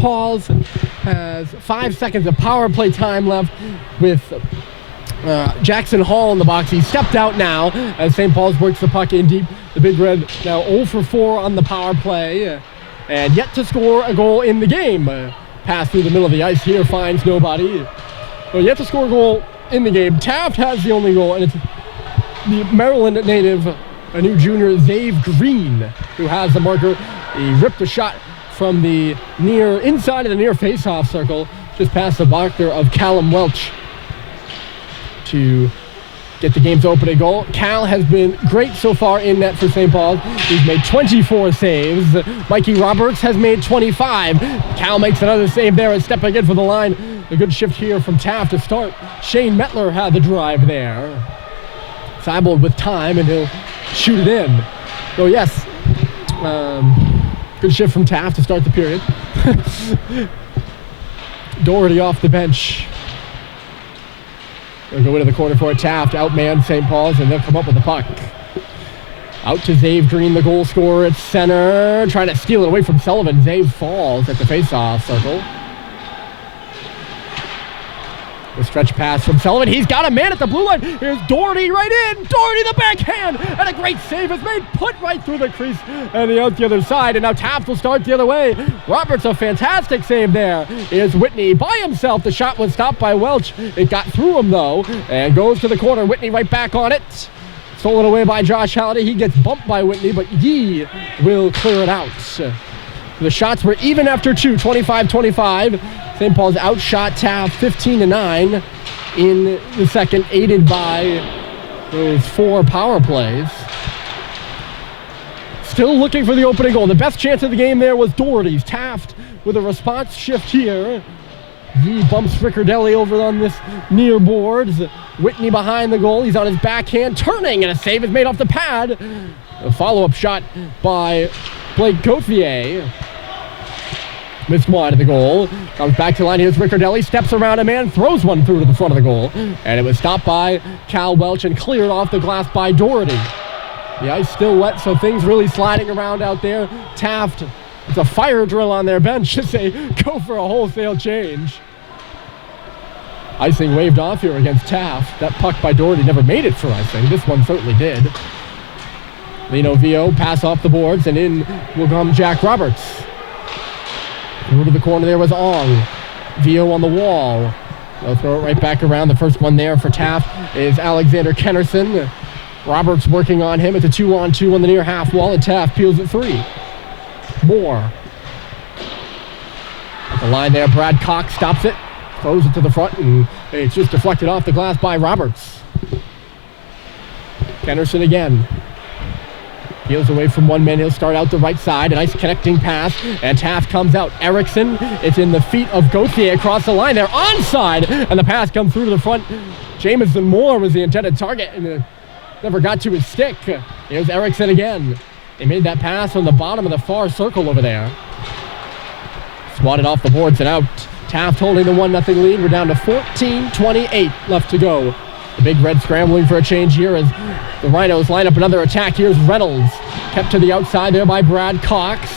Paul's has 5 seconds of power play time left with Jackson Hall in the box. He stepped out now as St. Paul's works the puck in deep. The Big Red now 0 for 4 on the power play and yet to score a goal in the game. Pass through the middle of the ice here finds nobody. So yet to score a goal in the game. Taft has the only goal, and it's the Maryland native, a new junior, Zave Green, who has the marker. He ripped a shot from the inside of the near face-off circle, just past the marker of Callum Welch to get the game's opening goal. Cal has been great so far in net for St. Paul. He's made 24 saves. Mikey Roberts has made 25. Cal makes another save there and stepping in for the line. A good shift here from Taft to start. Shane Mettler had the drive there. Seibold with time, and he'll shoot it in. So yes, good shift from Taft to start the period. Doherty off the bench. They'll go into the corner for a Taft. Outman St. Paul's, and they'll come up with the puck. Out to Zave Green, the goal scorer at center. Trying to steal it away from Sullivan. Zave falls at the face-off circle. The stretch pass from Sullivan. He's got a man at the blue line. Here's Doherty right in. Doherty the backhand. And a great save is made. Put right through the crease. And out the other side. And now Taft will start the other way. Roberts, a fantastic save there. Here's Whitney by himself. The shot was stopped by Welch. It got through him though. And goes to the corner. Whitney right back on it. Stolen away by Josh Halliday. He gets bumped by Whitney, but Yee will clear it out. The shots were even after two. 25-25. St. Paul's outshot Taft 15-9 in the second, aided by those 4 power plays. Still looking for the opening goal. The best chance of the game there was Doherty's. Taft with a response shift here. He bumps Riccardelli over on this near boards. Whitney behind the goal. He's on his backhand, turning, and a save is made off the pad. A follow-up shot by Blake Gauthier. Missed wide of the goal. Comes back to the line. Here's Riccardelli. Steps around a man. Throws one through to the front of the goal. And it was stopped by Cal Welch and cleared off the glass by Doherty. The ice still wet, so things really sliding around out there. Taft, it's a fire drill on their bench to say, go for a wholesale change. Icing waved off here against Taft. That puck by Doherty never made it for icing. This one certainly did. Lino Vio, pass off the boards, and in will come Jack Roberts. Through to the corner there was Ong. Vio on the wall. They'll throw it right back around. The first one there for Taft is Alexander Kennerson. Roberts working on him. It's a 2-on-2 on the near half wall, and Taft peels it 3. Moore. At the line there, Brad Cox stops it. Throws it to the front, and it's just deflected off the glass by Roberts. Kennerson again. Peels away from one man. He'll start out the right side. A nice connecting pass. And Taft comes out. Erickson. It's in the feet of Gauthier across the line. They're onside. And the pass comes through to the front. Jamison Moore was the intended target and never got to his stick. Here's Erickson again. They made that pass from the bottom of the far circle over there. Swatted off the boards and out. Taft holding the 1-0 lead. We're down to 14-28 left to go. The Big Red scrambling for a change here as the Rhinos line up another attack. Here's Reynolds. Kept to the outside there by Brad Cox.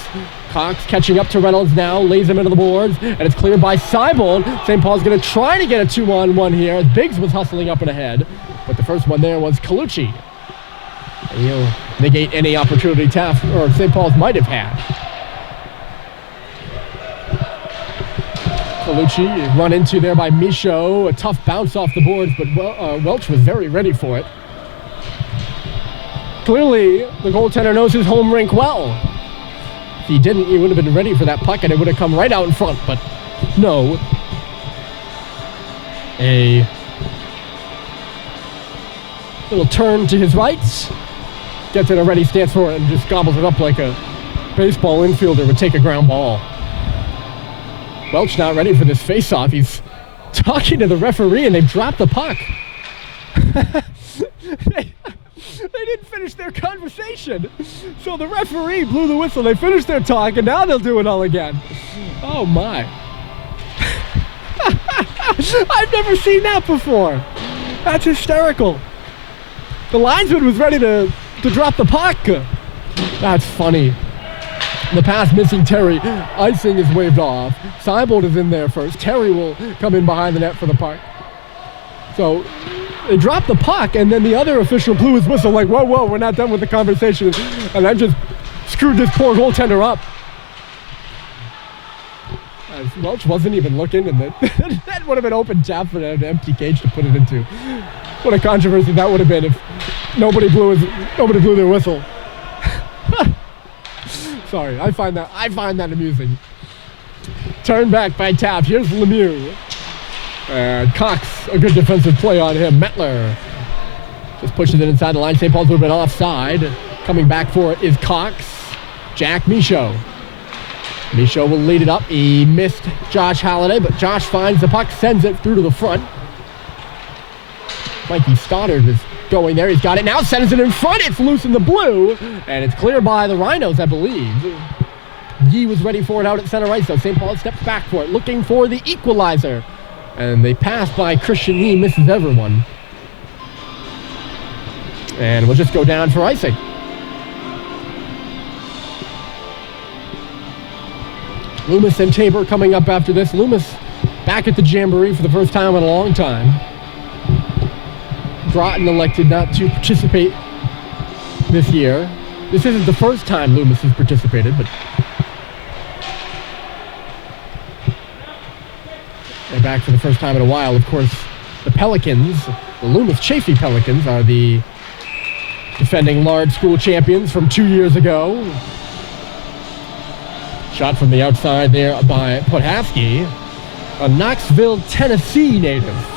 Cox catching up to Reynolds now. Lays him into the boards. And it's cleared by Seibold. St. Paul's going to try to get a 2-on-1 here as Biggs was hustling up and ahead. But the first one there was Colucci. And he'll negate any opportunity Taft or St. Paul's might have had. Colucci run into there by Michaud. A tough bounce off the boards, but Welch was very ready for it. Clearly, the goaltender knows his home rink well. If he didn't, he would have been ready for that puck, and it would have come right out in front, but no. A little turn to his right. Gets in a ready stance for it and just gobbles it up like a baseball infielder would take a ground ball. Welch not ready for this face-off. He's talking to the referee, and they've dropped the puck. They didn't finish their conversation. So the referee blew the whistle. They finished their talk, and now they'll do it all again. Oh, my. I've never seen that before. That's hysterical. The linesman was ready to drop the puck. That's funny. The pass missing Terry. Icing is waved off. Seibold is in there first. Terry will come in behind the net for the puck. So they dropped the puck, and then the other official blew his whistle like, whoa, whoa, we're not done with the conversation. And I just screwed this poor goaltender up. As Welch wasn't even looking, and that would have been open tap for an empty cage to put it into. What a controversy that would have been if nobody blew their whistle. Sorry, I find that amusing. Turn back by Taft. Here's Lemieux. And Cox, a good defensive play on him. Mettler just pushes it inside the line. St. Paul's a little bit offside. Coming back for it is Cox. Jack Michaud. Michaud will lead it up. He missed Josh Halliday, but Josh finds the puck, sends it through to the front. Mikey Stoddard is going there. He's got it now, sends it in front. It's loose in the blue, and it's cleared by the Rhinos, I believe. Yee was ready for it out at center ice, so St. Paul steps back for it, looking for the equalizer. And they pass by Christian Yee, misses everyone. And we'll just go down for icing. Loomis and Tabor coming up after this. Loomis back at the Jamboree for the first time in a long time. Groton elected not to participate this year. This isn't the first time Loomis has participated, but they're back for the first time in a while. Of course, the Pelicans, the Loomis Chaffee Pelicans, are the defending large school champions from 2 years ago. Shot from the outside there by Podhafsky, a Knoxville, Tennessee native.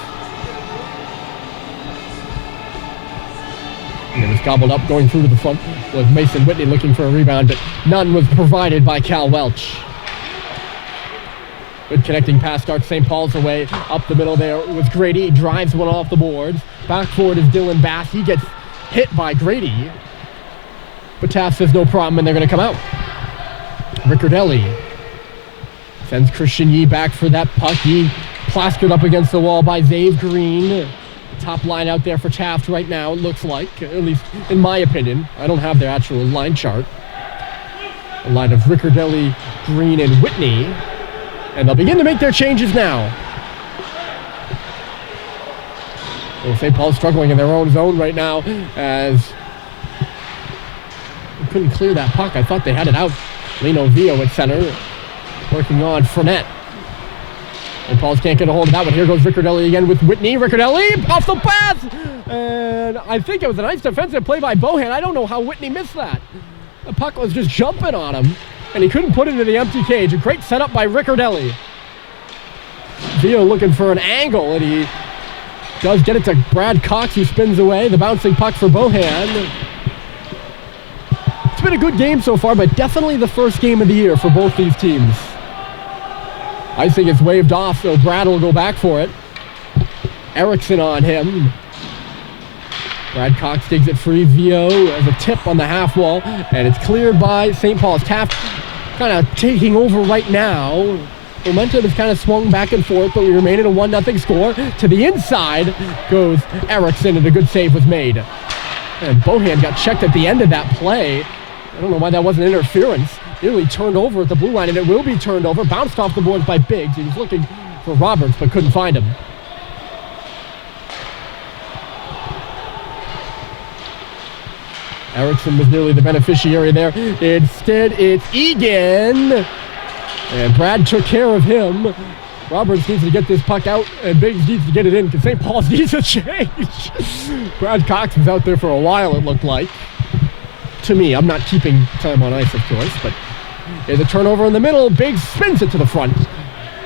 And it was gobbled up going through to the front with Mason Whitney looking for a rebound, but none was provided by Cal Welch. Good connecting pass starts St. Paul's away. Up the middle there was Grady. He drives one off the boards. Back forward is Dylan Bass. He gets hit by Grady. But Taft says no problem, and they're going to come out. Riccardelli sends Christian Yee back for that puck. He plastered up against the wall by Zave Green. Top line out there for Taft right now, it looks like, at least in my opinion. I don't have their actual line chart. A line of Riccardelli, Green, and Whitney. And they'll begin to make their changes now. Well, St. Paul's struggling in their own zone right now as they couldn't clear that puck. I thought they had it out. Lino Vio at center, working on Fournette. And Pauls can't get a hold of that one. Here goes Riccardelli again with Whitney. Riccardelli off the pass! And I think it was a nice defensive play by Bohan. I don't know how Whitney missed that. The puck was just jumping on him, and he couldn't put it into the empty cage. A great setup by Riccardelli. Vio looking for an angle, and he does get it to Brad Cox, who spins away. The bouncing puck for Bohan. It's been a good game so far, but definitely the first game of the year for both these teams. Icing is waved off, so Brad will go back for it. Erickson on him. Brad Cox digs it free. Vio as a tip on the half wall, and it's cleared by St. Paul's. Taft kind of taking over right now. Momentum has kind of swung back and forth, but we remain in a 1-0 score. To the inside goes Erickson, and a good save was made. And Bohan got checked at the end of that play. I don't know why that wasn't interference. Nearly turned over at the blue line, and it will be turned over. Bounced off the boards by Biggs. He was looking for Roberts, but couldn't find him. Erickson was nearly the beneficiary there. Instead, it's Egan. And Brad took care of him. Roberts needs to get this puck out, and Biggs needs to get it in because St. Paul's needs a change. Brad Cox was out there for a while, it looked like. To me, I'm not keeping time on ice, of course, but there's a turnover in the middle. Biggs spins it to the front.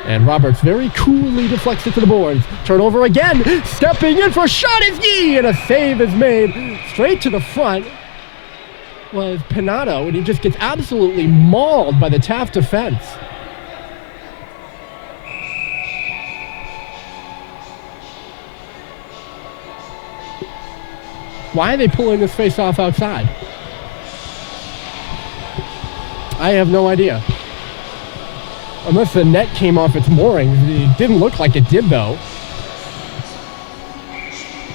And Roberts very coolly deflects it to the boards. Turnover again. Stepping in for a shot is Yee, and a save is made straight to the front. Was Pinato, and he just gets absolutely mauled by the Taft defense. Why are they pulling this face-off outside? I have no idea. Unless the net came off its moorings. It didn't look like it did, though.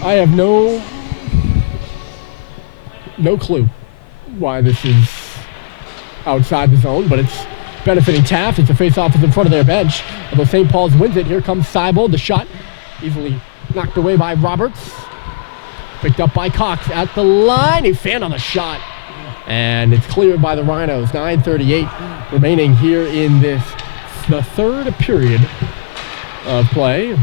I have no clue why this is outside the zone, but it's benefiting Taft. It's a face-off in front of their bench. Although St. Paul's wins it, here comes Seibold. The shot easily knocked away by Roberts. Picked up by Cox at the line. He fanned on the shot. And it's cleared by the Rhinos. 9:38 remaining here in the third period of play.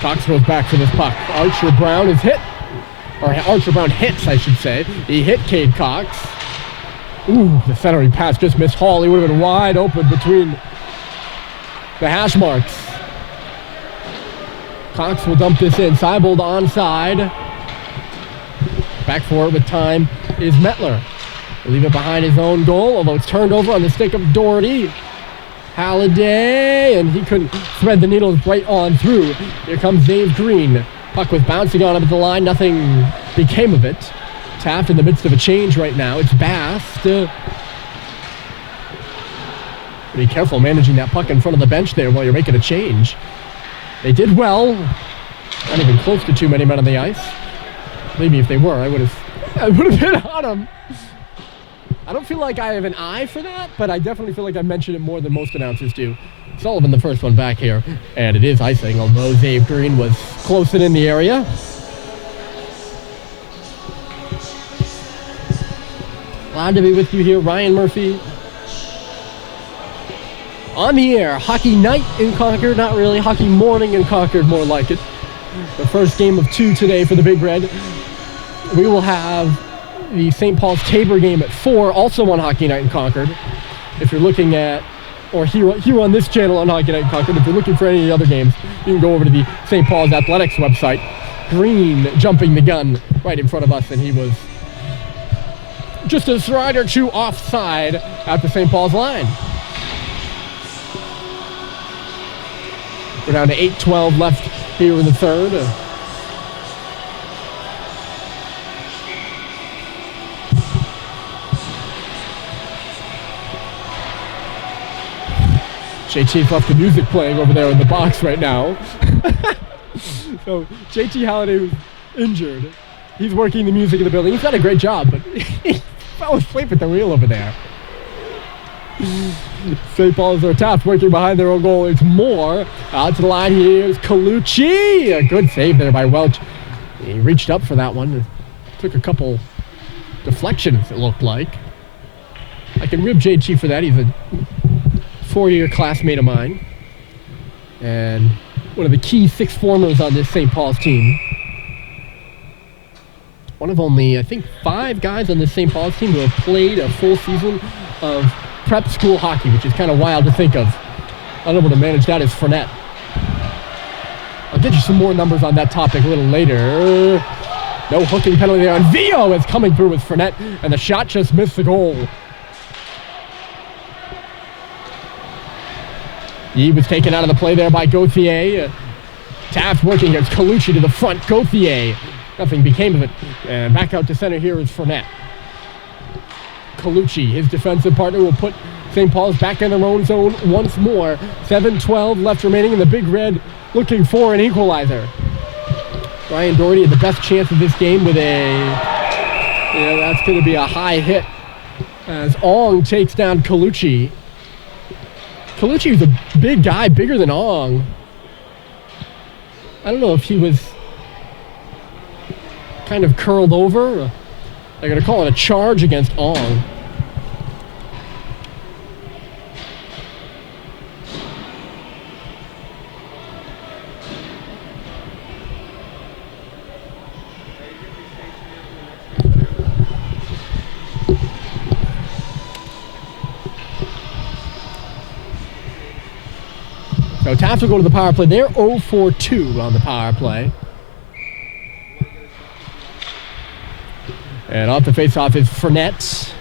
Cox goes back for this puck. Archer Brown is hit. Or Archer Brown hits, I should say. He hit Cade Cox. Ooh, the centering pass just missed Hall. He would have been wide open between the hash marks. Cox will dump this in. Seibold onside. Back for it with time is Mettler. He'll leave it behind his own goal, although it's turned over on the stick of Doherty. Halliday, and he couldn't thread the needle right on through. Here comes Dave Green. Puck was bouncing on him at the line. Nothing became of it. Taft in the midst of a change right now. It's Bast. Be careful managing that puck in front of the bench there while you're making a change. They did well. Not even close to too many men on the ice. Believe me, if they were, I would have hit on them. I don't feel like I have an eye for that, but I definitely feel like I mention it more than most announcers do. Sullivan, the first one back here, and it is icing, although Dave Green was close in the area. Glad to be with you here, Ryan Murphy. On the air, hockey night in Concord, not really, hockey morning in Concord, more like it. The first game of 2 today for the Big Red. We will have the St. Paul's Tabor game at 4, also on Hockey Night in Concord. If you're looking at, or here on this channel on Hockey Night in Concord, if you're looking for any of the other games, you can go over to the St. Paul's Athletics website. Green jumping the gun right in front of us, and he was just a stride or two offside at the St. Paul's line. We're down to 8:12 left here in the third. JT's left the music playing over there in the box right now. So JT Halliday was injured. He's working the music in the building. He's done a great job, but he fell asleep at the wheel over there. St. Paul's or Taft working behind their own goal. It's Moore. Out to the line. Here's Colucci. A good save there by Welch. He reached up for that one. Took a couple deflections, it looked like. I can rib JT for that. He's a 4-year classmate of mine. And one of the key 6 formers on this St. Paul's team. One of only, I think, 5 guys on this St. Paul's team who have played a full season of prep school hockey, which is kind of wild to think of. Unable to manage that is Fournette. I'll get you some more numbers on that topic a little later. No hooking penalty there, and Vio is coming through with Fournette, and the shot just missed the goal. He was taken out of the play there by Gauthier. Taft working against Colucci to the front. Gauthier. Nothing became of it. And back out to center here is Fournette. Colucci, his defensive partner, will put St. Paul's back in their own zone once more. 7:12 left remaining in the Big Red, looking for an equalizer. Ryan Doherty had the best chance of this game with that's going to be a high hit as Ong takes down Colucci. Colucci was a big guy, bigger than Ong. I don't know if he was kind of curled over. They're going to call it a charge against Ong. So Taft will go to the power play. They're 0-for-2 on the power play. And off the face-off is Fournette.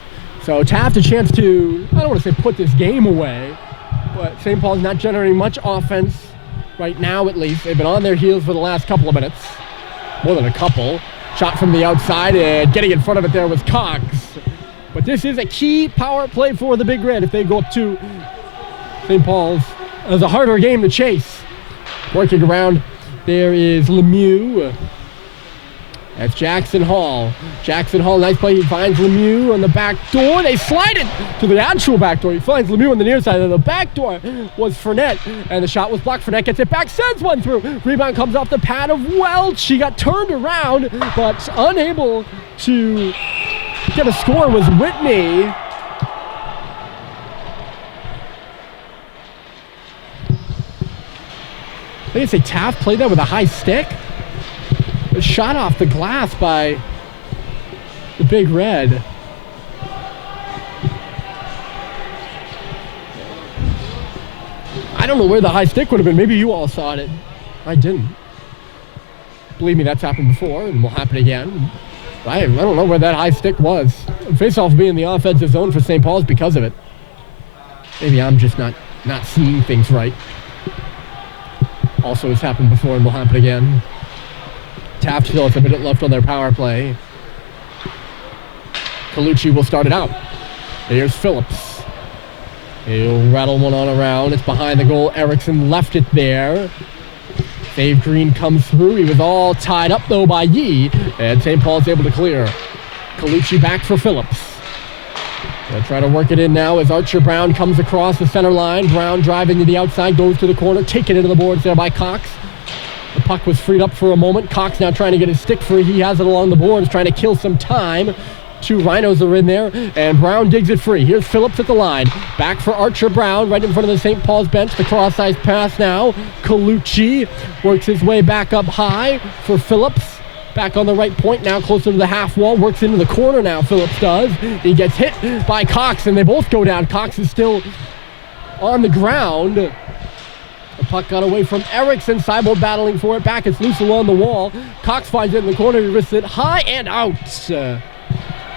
So Taft a chance to, I don't want to say put this game away, but St. Paul's not generating much offense right now at least. They've been on their heels for the last couple of minutes. More than a couple. Shot from the outside, and getting in front of it there was Cox. But this is a key power play for the Big Red if they go up to St. Paul's was a harder game to chase. Working around, there is Lemieux. That's Jackson Hall. Jackson Hall, nice play. He finds Lemieux on the back door. They slide it to the actual back door. He finds Lemieux on the near side. And the back door was Fournette. And the shot was blocked. Fournette gets it back, sends one through. Rebound comes off the pad of Welch. He got turned around, but unable to get a score was Whitney. I think they say Taft played that with a high stick. A shot off the glass by the Big Red. I don't know where the high stick would have been. Maybe you all saw it. I didn't. Believe me, that's happened before and will happen again. I don't know where that high stick was. Face-off being the offensive zone for St. Paul's because of it. Maybe I'm just not seeing things right. Also has happened before and will happen again. Taft still has a minute left on their power play. Colucci will start it out. Here's Phillips. He'll rattle one on around. It's behind the goal. Erickson left it there. Dave Green comes through. He was all tied up though by Yee. And St. Paul's able to clear. Colucci back for Phillips. They'll try to work it in now as Archer Brown comes across the center line. Brown driving to the outside, goes to the corner, taken into the boards there by Cox. The puck was freed up for a moment. Cox now trying to get his stick free. He has it along the boards, trying to kill some time. Two Rhinos are in there, and Brown digs it free. Here's Phillips at the line. Back for Archer Brown, right in front of the St. Paul's bench. The cross-ice pass now. Colucci works his way back up high for Phillips. Back on the right point now, closer to the half wall. Works into the corner now, Phillips does. He gets hit by Cox, and they both go down. Cox is still on the ground. The puck got away from Erickson. Seibold battling for it back. It's loose along the wall. Cox finds it in the corner. He wrists it high and out.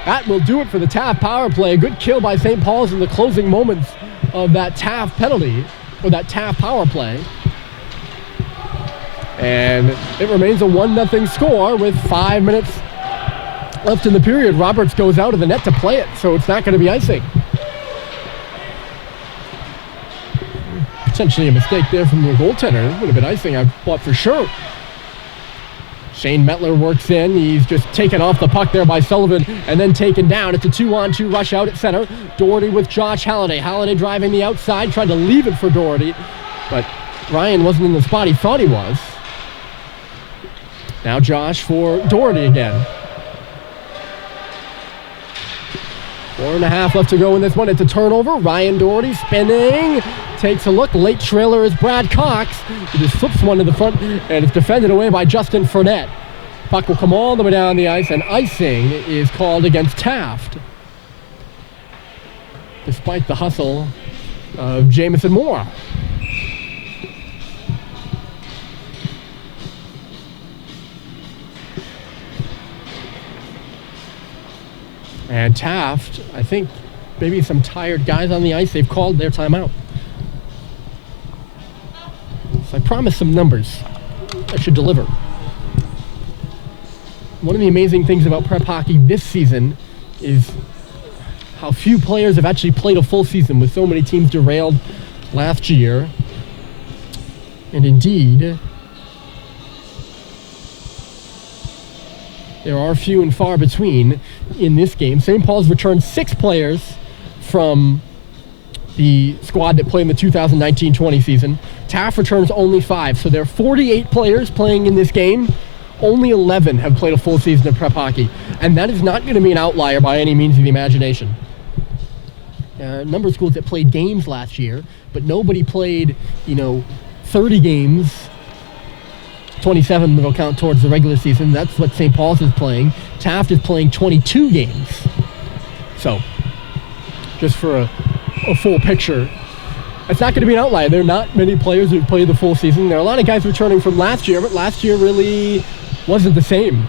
That will do it for the Taft power play. A good kill by St. Paul's in the closing moments of that Taft penalty, or that Taft power play. And it remains a 1-0 score with 5 minutes left in the period. Roberts goes out of the net to play it, so it's not going to be icing. Potentially a mistake there from the goaltender. It would have been icing, I thought for sure. Shane Metler works in. He's just taken off the puck there by Sullivan and then taken down. It's a 2-on-2 rush out at center. Doherty with Josh Halliday. Halliday driving the outside, tried to leave it for Doherty, but Ryan wasn't in the spot he thought he was. Now Josh for Doherty again. 4.5 left to go in this one. It's a turnover. Ryan Doherty spinning. Takes a look. Late trailer is Brad Cox. He just flips one to the front, and it's defended away by Justin Fournette. Puck will come all the way down the ice, and icing is called against Taft. Despite the hustle of Jamison Moore. And Taft, I think maybe some tired guys on the ice, they've called their timeout. So I promised some numbers. I should deliver. One of the amazing things about prep hockey this season is how few players have actually played a full season, with so many teams derailed last year. And indeed, there are few and far between in this game. St. Paul's returned 6 players from the squad that played in the 2019-20 season. Taft returns only 5, so there are 48 players playing in this game. Only 11 have played a full season of prep hockey, and that is not going to be an outlier by any means of the imagination. A number of schools that played games last year, but nobody played, 30 games. 27 will count towards the regular season. That's what St. Paul's is playing. Taft is playing 22 games. So, just for a full picture, it's not going to be an outlier. There are not many players who've played the full season. There are a lot of guys returning from last year, but last year really wasn't the same.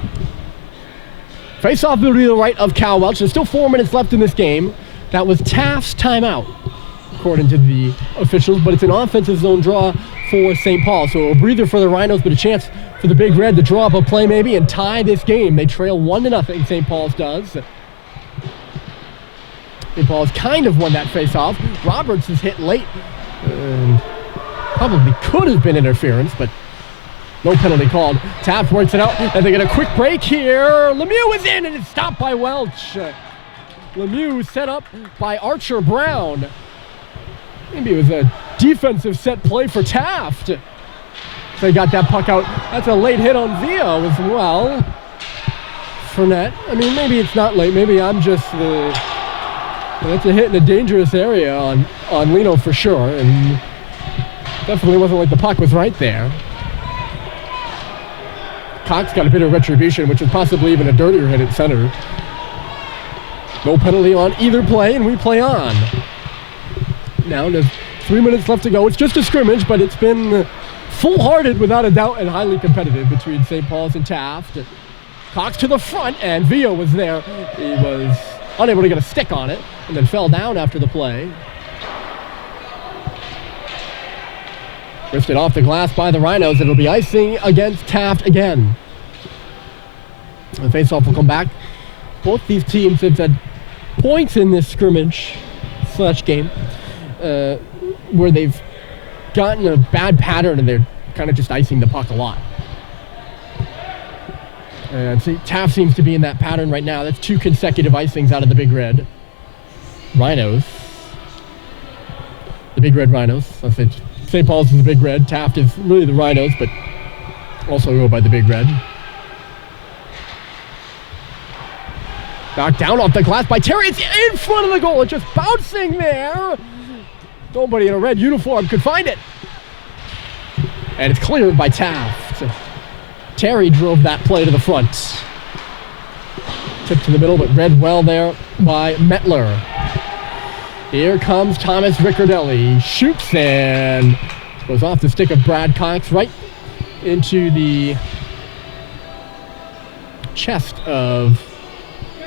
Face-off will be to the right of Cal Welch. There's still 4 minutes left in this game. That was Taft's timeout, according to the officials, but it's an offensive zone draw for St. Paul. So a breather for the Rhinos, but a chance for the Big Red to draw up a play maybe and tie this game. They trail 1-0, St. Paul's does. St. Paul's kind of won that face-off. Roberts is hit late. And probably could have been interference, but no penalty called. Taft works it out, and they get a quick break here. Lemieux is in, and it's stopped by Welch. Lemieux set up by Archer Brown. Maybe it was a defensive set play for Taft. So they got that puck out. That's a late hit on Vio as well. Fournette. I mean, maybe it's not late. Maybe I'm just the... That's a hit in a dangerous area on Lino for sure. And definitely wasn't like the puck was right there. Cox got a bit of retribution, which was possibly even a dirtier hit at center. No penalty on either play, and we play on. Now there's 3 minutes left to go. It's just a scrimmage, but it's been full-hearted without a doubt and highly competitive between St. Paul's and Taft. Cox to the front, and Vio was there. He was unable to get a stick on it, and then fell down after the play. Lifted off the glass by the Rhinos. It'll be icing against Taft again. The faceoff will come back. Both these teams have had points in this scrimmage / game where they've gotten a bad pattern and they're kind of just icing the puck a lot. And see, Taft seems to be in that pattern right now. That's 2 consecutive icings out of the Big Red Rhinos. The Big Red Rhinos. I'll say St. Paul's is the Big Red. Taft is really the Rhinos, but also go by the Big Red. Knocked down off the glass by Terry. It's in front of the goal. It's just bouncing there. Nobody in a red uniform could find it. And it's cleared by Taft. Terry drove that play to the front. Tip to the middle, but read well there by Mettler. Here comes Thomas Riccardelli. Shoots and goes off the stick of Brad Cox right into the chest of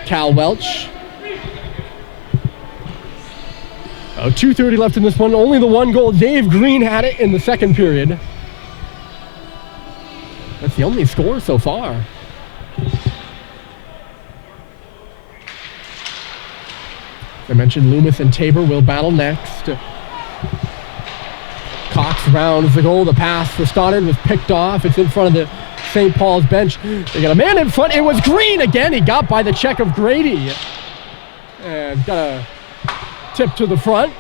Cal Welch. 2:30 left in this one. Only the one goal. Dave Green had it in the second period. That's the only score so far. I mentioned Loomis and Tabor will battle next. Cox rounds the goal. The pass for Stoddard was picked off. It's in front of the St. Paul's bench. They got a man in front. It was Green again. He got by the check of Grady. And got a tip to the front.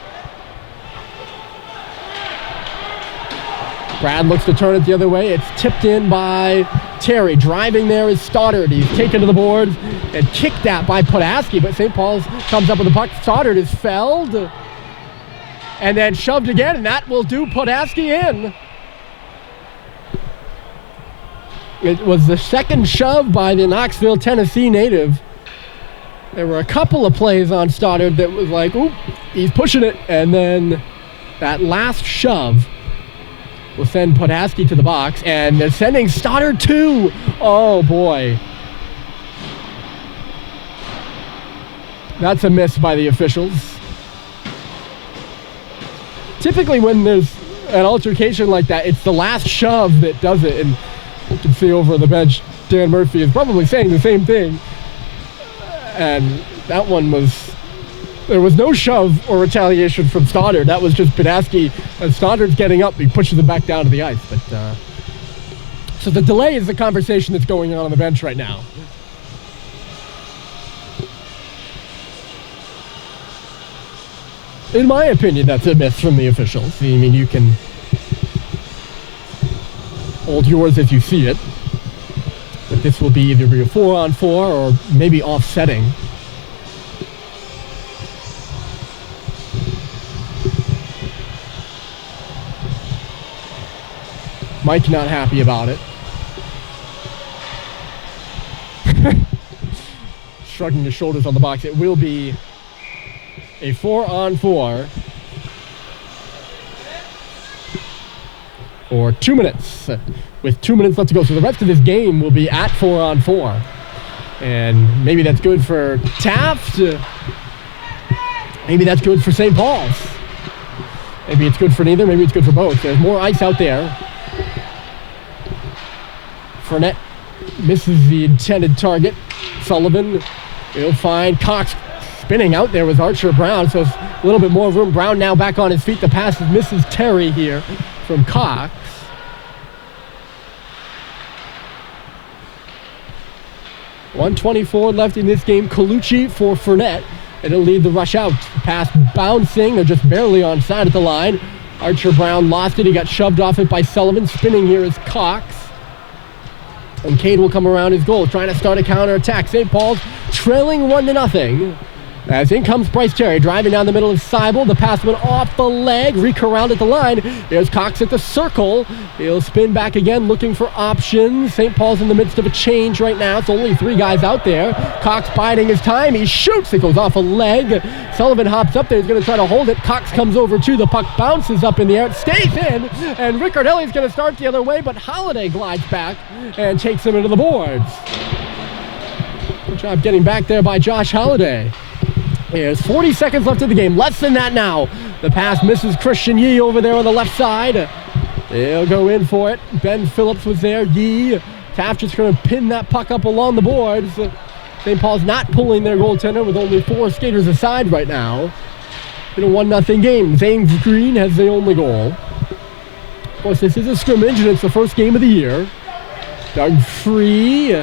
Brad looks to turn it the other way. It's tipped in by Terry. Driving there is Stoddard. He's taken to the boards and kicked at by Podaski, but St. Paul's comes up with the puck. Stoddard is felled and then shoved again, and that will do Podaski in. It was the second shove by the Knoxville, Tennessee native. There were a couple of plays on Stoddard that was like, oop, he's pushing it, and then that last shove will send Podaski to the box, and they're sending Stoddard too. Oh boy. That's a miss by the officials. Typically when there's an altercation like that, it's the last shove that does it, and you can see over the bench, Dan Murphy is probably saying the same thing. And that one was, there was no shove or retaliation from Stoddard. That was just Podaski. As Stoddard's getting up, he pushes him back down to the ice. But so the delay is the conversation that's going on the bench right now. In my opinion, that's a miss from the officials. I mean, you can hold yours as you see it. But this will be either a 4-on-4 or maybe offsetting. Mike not happy about it. Shrugging his shoulders on the box. It will be a 4-on-4 for 2 minutes. With 2 minutes left to go. So the rest of this game will be at 4-on-4. And maybe that's good for Taft. Maybe that's good for St. Paul's. Maybe it's good for neither. Maybe it's good for both. There's more ice out there. Fournette misses the intended target. Sullivan will find Cox spinning out there with Archer Brown. So it's a little bit more room. Brown now back on his feet. The pass misses Terry here. from Cox. .124 left in this game. Colucci for Fournette. And it'll lead the rush out. Pass bouncing. They're just barely onside at the line. Archer Brown lost it. He got shoved off it by Sullivan. Spinning here is Cox. And Cade will come around his goal, trying to start a counterattack. St. Paul's trailing 1-0. As in comes Bryce Terry, driving down the middle of Seibel. The pass went off the leg. Rink around at the line. Here's Cox at the circle. He'll spin back again, looking for options. St. Paul's in the midst of a change right now. It's only 3 guys out there. Cox biding his time. He shoots. It goes off a leg. Sullivan hops up there. He's going to try to hold it. Cox comes over too. The puck bounces up in the air. It stays in. And Riccardelli's going to start the other way, but Holiday glides back and takes him into the boards. Good job getting back there by Josh Holiday. There's 40 seconds left of the game. Less than that now. The pass misses Christian Yee over there on the left side. He'll go in for it. Ben Phillips was there. Yee. Taft just going to pin that puck up along the boards. St. Paul's not pulling their goaltender with only 4 skaters aside right now. In a 1-0 game. Zane Green has the only goal. Of course, this is a scrimmage and it's the first game of the year. Doug Free.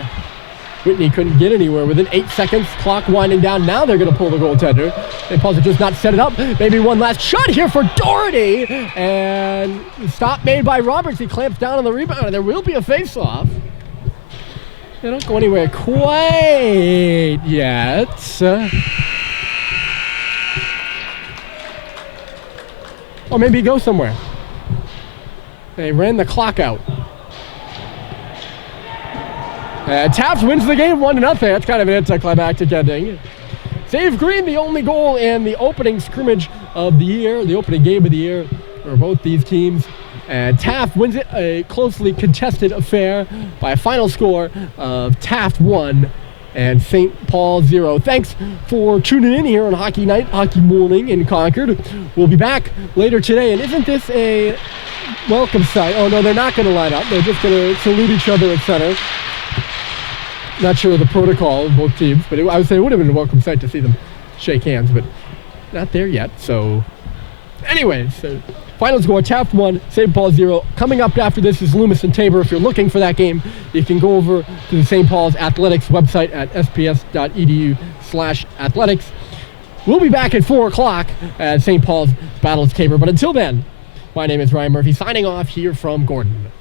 Whitney couldn't get anywhere within 8 seconds. Clock winding down. Now they're going to pull the goaltender. St. Paul's just not set it up. Maybe one last shot here for Doherty. And stop made by Roberts. He clamps down on the rebound. There will be a face-off. They don't go anywhere quite yet. Or maybe go somewhere. They ran the clock out. Taft wins the game 1-0. That's kind of an anticlimactic ending. Dave Green, the only goal in the opening scrimmage of the year, the opening game of the year for both these teams. And Taft wins it, a closely contested affair by a final score of Taft 1 and St. Paul 0. Thanks for tuning in here on Hockey Night, Hockey Morning in Concord. We'll be back later today. And isn't this a welcome sight? Oh, no, they're not going to line up. They're just going to salute each other at center. Not sure of the protocol of both teams, but I would say it would have been a welcome sight to see them shake hands, but not there yet. So, anyways, final score, Taft 1, St. Paul 0. Coming up after this is Loomis and Tabor. If you're looking for that game, you can go over to the St. Paul's Athletics website at sps.edu/athletics. We'll be back at 4 o'clock as St. Paul's battles Tabor. But until then, my name is Ryan Murphy, signing off here from Gordon.